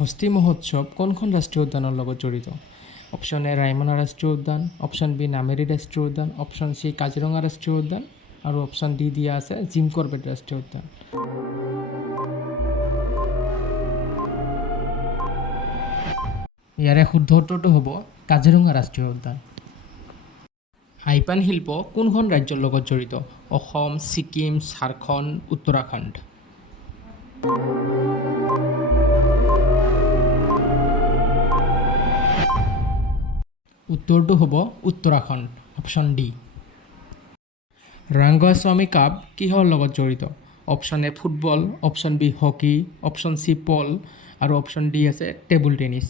হস্তি মহোৎসৱ কোনখন ৰাষ্ট্ৰীয় উদ্যানৰ লগত জড়িত? অপশ্যন এ ৰাইমনা ৰাষ্ট্ৰীয় উদ্যান, অপশ্যন বি নামেৰি ৰাষ্ট্ৰীয় উদ্যান, অপশ্যন চি কাজিৰঙা ৰাষ্ট্ৰীয় উদ্যান আৰু অপশ্যন ডি দিয়া আছে জিম কৰবেট ৰাষ্ট্ৰীয় উদ্যান। ইয়াৰে শুদ্ধ উত্তৰটো হ'ব কাজিৰঙা ৰাষ্ট্ৰীয় উদ্যান। আইপান শিল্প কোনখন ৰাজ্যৰ লগত জড়িত? অসম, ছিকিম, ঝাৰখণ্ড, উত্তৰাখণ্ড। উত্তৰটো হ'ব Uttarakhand, option D. Rangaswami cup কিহৰ লগত জড়িত? Option A football, option B hockey, option C polo আৰু অপশ্যন ডি আছে টেবুল টেনিছ।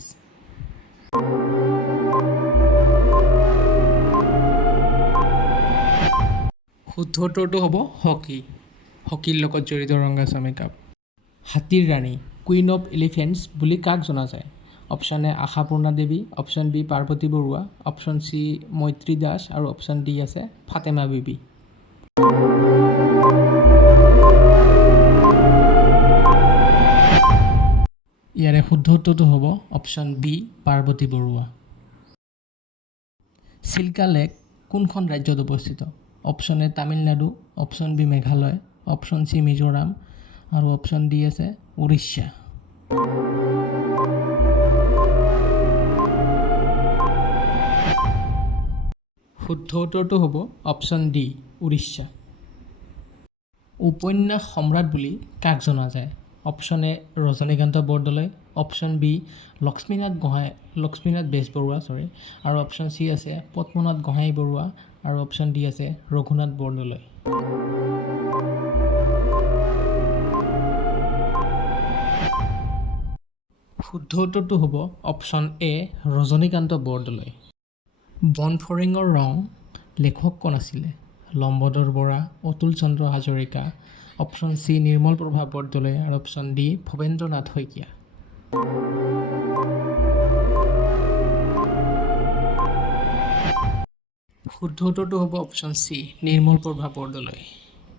শুদ্ধ উত্তৰটো হ'ব হকী। হকীৰ লগত জড়িত ৰংগস্বামী কাপ। হাতীৰ ৰাণী, কুইন অফ এলিফেণ্টছ বুলি কাক জনা যায়? Option A Ashapurna Devi, option B Parbati Barua, option C Maitri Das আৰু অপশ্যন ডি আছে ফাতেমা বিবি। ইয়াৰে শুদ্ধ উত্তৰটো হ'ব option B Parbati Barua. Chilika lake কোনখন ৰাজ্যত অৱস্থিত? Option A Tamil Nadu, option B Meghalaya, option C Mizoram আৰু অপশ্যন ডি আছে উৰিষ্যা। শুদ্ধ উত্তৰটো হ'ব অপশ্যন ডি উৰিষ্যা। উপন্যাস সম্ৰাট বুলি কাক জনা যায়? Option A Rajanikanta Bordoloi, option B Lakshminath Bezbaroa আৰু অপশ্যন চি আছে পদ্মনাথ গোহাঁই বৰুৱা আৰু অপশ্যন ডি আছে ৰঘুনাথ বৰদলৈ। শুদ্ধ উত্তৰটো হ'ব অপশ্যন এ ৰজনীকান্ত বৰদলৈ। বনফৰিঙৰ ৰং লেখক কোন আছিলে? লম্বদৰ বৰা, অতুল চন্দ্ৰ হাজৰিকা, অপশ্যন চি নিৰ্মল প্ৰভা বৰদলৈ আৰু অপশ্যন ডি ভৱেন্দ্ৰ নাথ শইকীয়া। শুদ্ধ উত্তৰটো হ'ব অপশ্যন চি নিৰ্মল প্ৰভা বৰদলৈ।